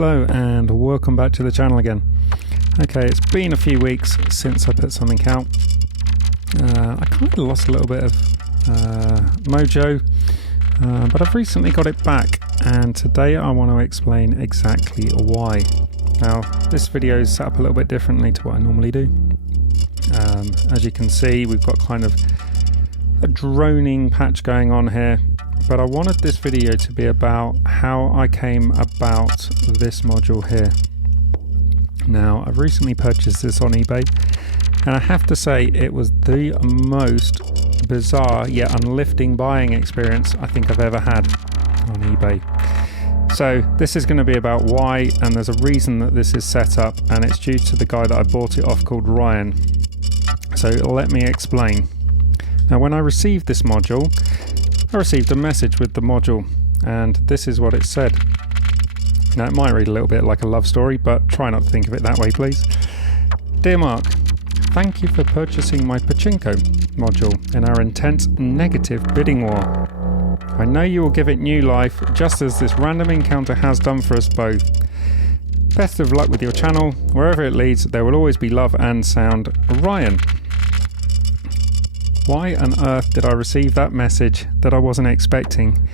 Hello and welcome back to the channel again. Okay, it's been a few weeks since I put something out. I kind of lost a little bit of mojo, but I've recently got it back, and today I want to explain exactly why. Now, this video is set up a little bit differently to what I normally do. As you can see, we've got kind of a droning patch going on here, but I wanted this video to be about how I came about this module here. Now, I've recently purchased this on eBay, and I have to say it was the most bizarre yet uplifting buying experience I think I've ever had on eBay. So this is going to be about why, and there's a reason that this is set up, and it's due to the guy that I bought it off called Ryan. So let me explain. Now, when I received this module, I received a message with the module, and this is what it said. Now, it might read a little bit like a love story, but try not to think of it that way, please. Dear Mark, thank you for purchasing my Pachinko module in our intense negative bidding war. I know you will give it new life, just as this random encounter has done for us both. Best of luck with your channel. Wherever it leads, there will always be love and sound. Ryan. Why on earth did I receive that message that I wasn't expecting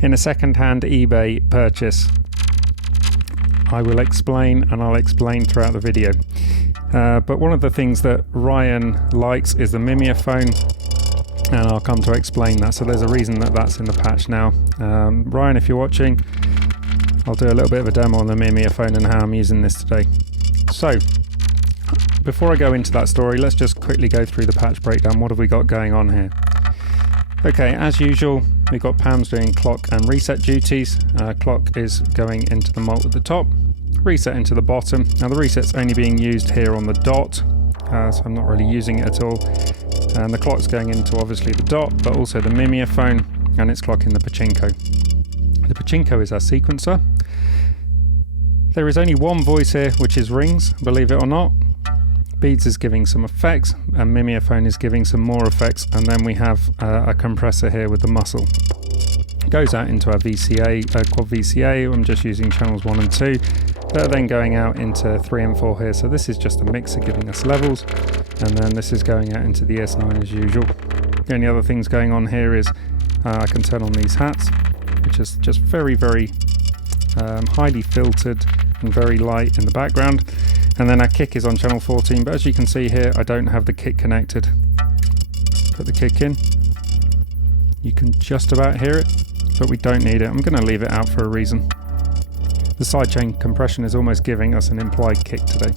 in a second-hand eBay purchase? I will explain, and I'll explain throughout the video. But one of the things that Ryan likes is the Mimeophon, and I'll come to explain that. So there's a reason that that's in the patch now. Ryan, if you're watching, I'll do a little bit of a demo on the Mimeophon and how I'm using this today. So, before I go into that story, let's just quickly go through the patch breakdown. What have we got going on here? Okay, as usual, we've got PAMS doing clock and reset duties. Clock is going into the mult at the top, reset into the bottom. Now the reset's only being used here on the dot, so I'm not really using it at all. And the clock's going into obviously the dot, but also the Mimeophon, and it's clocking the Pachinko. The Pachinko is our sequencer. There is only one voice here, which is rings, believe it or not. Beads is giving some effects, and Mimeophon is giving some more effects, and then we have a compressor here with the muscle. It goes out into our VCA, Quad VCA. I'm just using channels 1 and 2. They're then going out into 3 and 4 here, so this is just a mixer giving us levels, and then this is going out into the S9 as usual. The only other things going on here is I can turn on these hats, which is just very, very highly filtered and very light in the background. And then our kick is on channel 14, but as you can see here, I don't have the kick connected. Put the kick in. You can just about hear it, but we don't need it. I'm going to leave it out for a reason. The sidechain compression is almost giving us an implied kick today.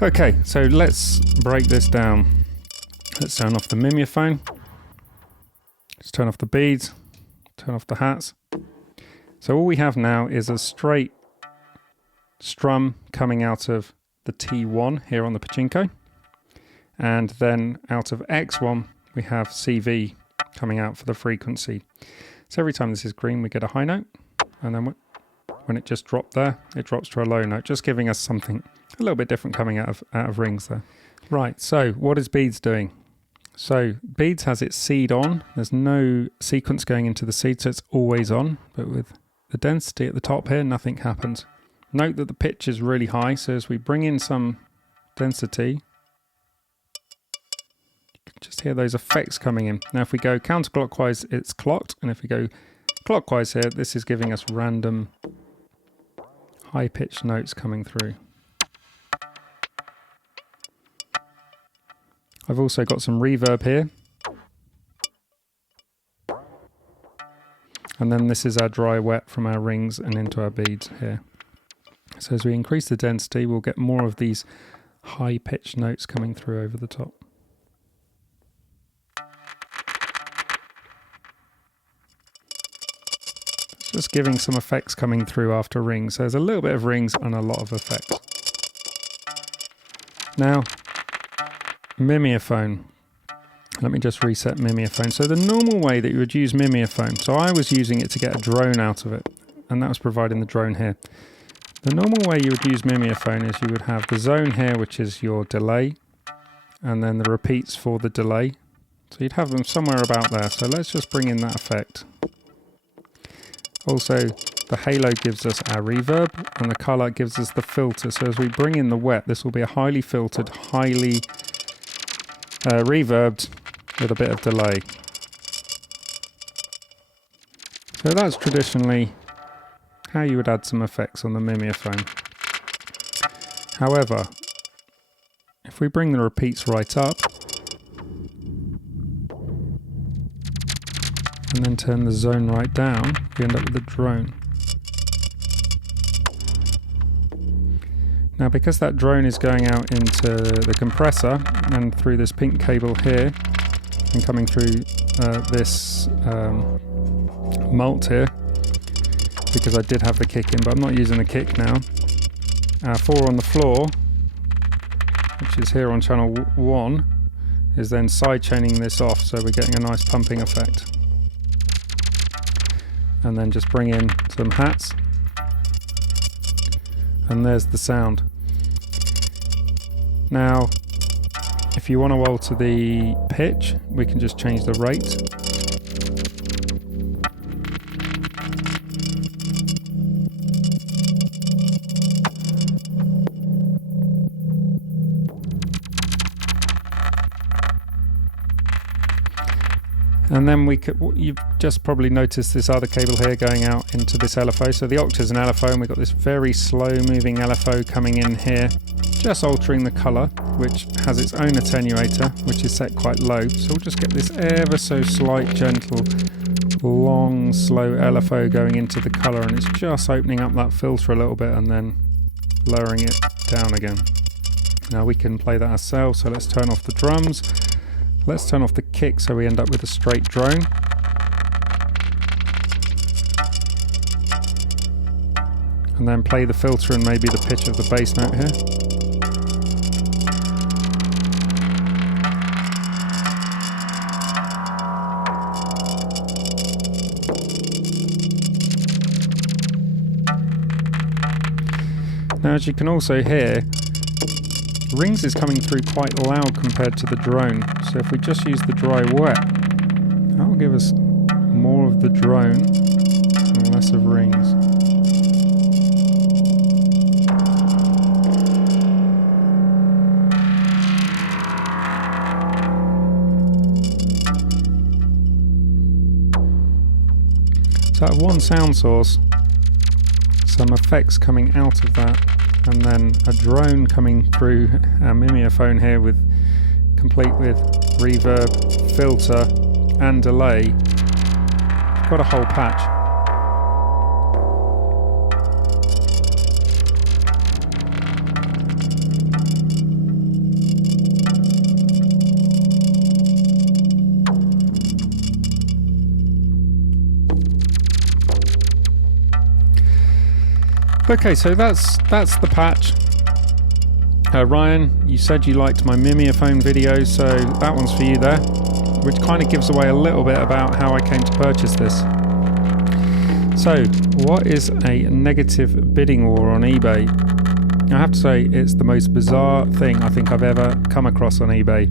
Okay, so let's break this down. Let's turn off the Mimeophon. Let's turn off the beads. Turn off the hats. So all we have now is a straight strum coming out of the T1 here on the Pachinko, and then out of X1 we have CV coming out for the frequency. So every time this is green we get a high note, and then when it just dropped there, it drops to a low note, just giving us something a little bit different coming out of rings there. Right, so what is beads doing? So beads has its seed on. There's no sequence going into the seed, so it's always on, but with the density at the top here, nothing happens. Note that the pitch is really high, so as we bring in some density, you can just hear those effects coming in. Now if we go counterclockwise, it's clocked, and if we go clockwise here, this is giving us random high-pitched notes coming through. I've also got some reverb here. And then this is our dry wet from our rings and into our beads here. So as we increase the density, we'll get more of these high-pitched notes coming through over the top. Just giving some effects coming through after rings. So there's a little bit of rings and a lot of effects. Now, Mimeophon. Let me just reset Mimeophon. So the normal way that you would use Mimeophon, so I was using it to get a drone out of it, and that was providing the drone here. The normal way you would use Mimeophon is you would have the zone here, which is your delay, and then the repeats for the delay. So you'd have them somewhere about there. So let's just bring in that effect. Also, The halo gives us our reverb, and the color gives us the filter. So as we bring in the wet, this will be a highly filtered, highly reverbed with a bit of delay. So that's traditionally how you would add some effects on the Mimeophon. However, if we bring the repeats right up, and then turn the zone right down, we end up with a drone. Now, because that drone is going out into the compressor and through this pink cable here and coming through this mult here, because I did have the kick in, but I'm not using the kick now. Our 4 on the floor, which is here on channel 1, is then side chaining this off, so we're getting a nice pumping effect. And then just bring in some hats, and there's the sound. Now, if you want to alter the pitch, we can just change the rate. And then you've just probably noticed this other cable here going out into this LFO. So the Ochd is an LFO, and we've got this very slow moving LFO coming in here, just altering the color, which has its own attenuator, which is set quite low. So we'll just get this ever so slight, gentle, long, slow LFO going into the color, and it's just opening up that filter a little bit and then lowering it down again. Now we can play that ourselves, so let's turn off the drums. Let's turn off the kick so we end up with a straight drone. And then play the filter and maybe the pitch of the bass note here. Now, as you can also hear, Rings is coming through quite loud compared to the drone. So if we just use the dry wet, that will give us more of the drone and less of Rings. So I have one sound source, some effects coming out of that, and then a drone coming through our Mimeophon here complete with reverb, filter and delay. Got a whole patch. Okay, so that's the patch. Ryan, you said you liked my Mimeophon video, so that one's for you there, which kind of gives away a little bit about how I came to purchase this. So, what is a negative bidding war on eBay? I have to say, it's the most bizarre thing I think I've ever come across on eBay.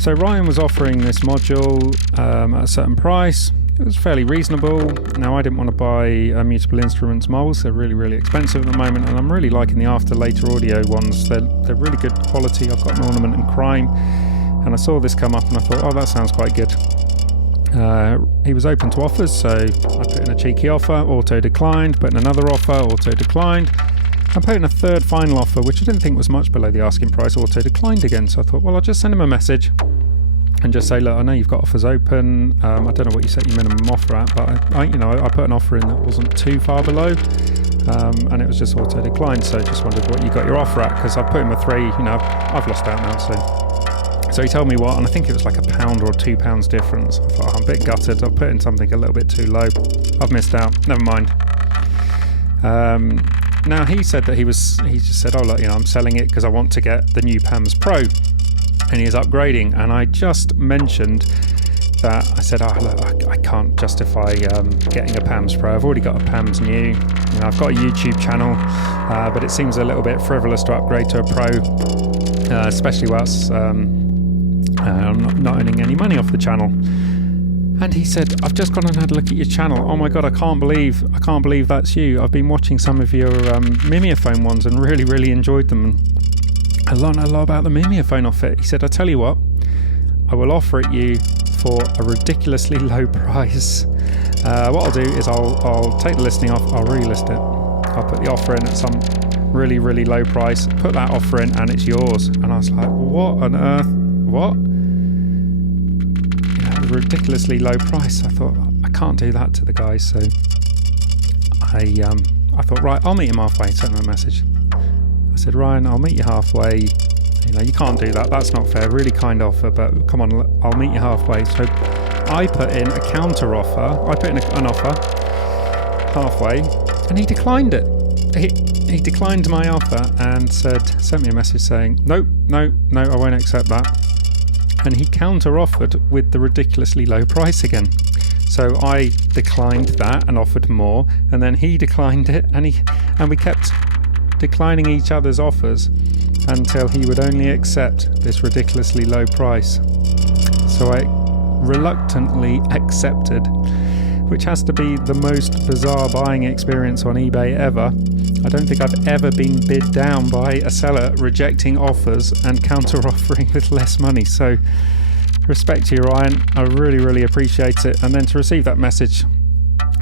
So Ryan was offering this module at a certain price. It was fairly reasonable. Now, I didn't want to buy Mutable Instruments molds. They're really, really expensive at the moment, and I'm really liking the Later Audio ones. They're really good quality. I've got an ornament and crime, and I saw this come up and I thought, oh, that sounds quite good. He was open to offers, so I put in a cheeky offer, auto declined, put in another offer, auto declined. I put in a third final offer, which I didn't think was much below the asking price, auto declined again. So I thought, well, I'll just send him a message and just say, look, I know you've got offers open. I don't know what you set your minimum offer at, but I put an offer in that wasn't too far below, and it was just auto declined. So I just wondered what you got your offer at, because I put him a 3. I've lost out now. So he told me what, and I think it was like £1 or £2 difference. I thought, I'm a bit gutted. I've put in something a little bit too low. I've missed out. Never mind. Now he said that he just said, oh look, I'm selling it because I want to get the new PAMS Pro. And he is upgrading, and I just mentioned that I said, oh look, I can't justify getting a PAMS Pro. I've already got a PAMS New. I've got a YouTube channel, but it seems a little bit frivolous to upgrade to a Pro, especially whilst I'm not earning any money off the channel. And he said, I've just gone and had a look at your channel. Oh my God, I can't believe that's you. I've been watching some of your Mimeophon ones and really enjoyed them. I learned a lot about the Mimeophon off it. He said, I tell you what, I will offer it you for a ridiculously low price. What I'll do is I'll take the listing off, I'll relist it. I'll put the offer in at some really low price, put that offer in, and it's yours. And I was like, what on earth? What? Ridiculously low price. I thought, I can't do that to the guy, so I thought, right, I'll meet him halfway. Sent him a message. I said, Ryan, I'll meet you halfway. You can't do that. That's not fair. Really kind offer, but come on, I'll meet you halfway. So I put in a counter offer. I put in an offer halfway, and he declined it. He declined my offer and sent me a message saying, no, I won't accept that. And he counter-offered with the ridiculously low price again. So I declined that and offered more, and then he declined it, and we kept declining each other's offers until he would only accept this ridiculously low price. So I reluctantly accepted, which has to be the most bizarre buying experience on eBay ever. I don't think I've ever been bid down by a seller rejecting offers and counter-offering with less money. So respect to you, Ryan. I really appreciate it. And then to receive that message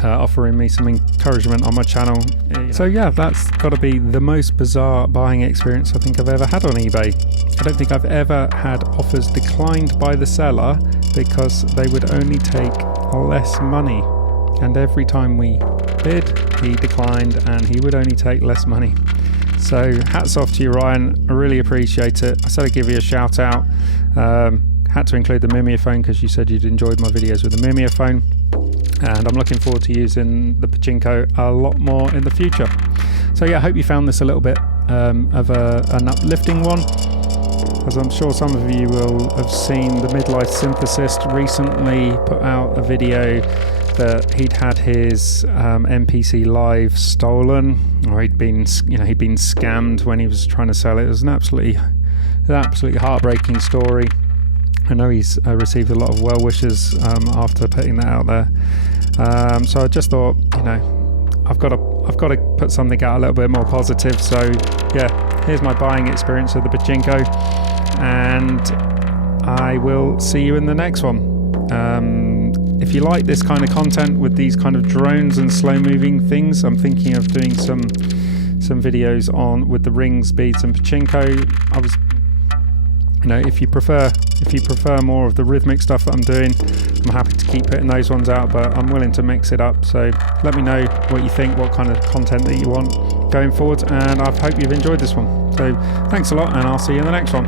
offering me some encouragement on my channel. So yeah, that's got to be the most bizarre buying experience I think I've ever had on eBay. I don't think I've ever had offers declined by the seller because they would only take less money. And every time we bid, he declined and he would only take less money. So hats off to you, Ryan. I really appreciate it. I said I'd give you a shout out. Had to include the Mimeophon because you said you'd enjoyed my videos with the Mimeophon. And I'm looking forward to using the Pachinko a lot more in the future. So yeah, I hope you found this a little bit of an uplifting one. As I'm sure some of you will have seen, the Midlife Synthesist recently put out a video that he'd had his MPC Live stolen, or he'd been scammed when he was trying to sell it. It was an absolutely heartbreaking story. I know he's received a lot of well wishes after putting that out there. So I just thought, I've got to put something out a little bit more positive. So yeah, here's my buying experience of the Pachinko, and I will see you in the next one. If you like this kind of content with these kind of drones and slow moving things, I'm thinking of doing some videos with the rings, beads and Pachinko. If you prefer more of the rhythmic stuff that I'm doing, I'm happy to keep putting those ones out, but I'm willing to mix it up. So let me know what you think, what kind of content that you want going forward, and I hope you've enjoyed this one. So thanks a lot, and I'll see you in the next one.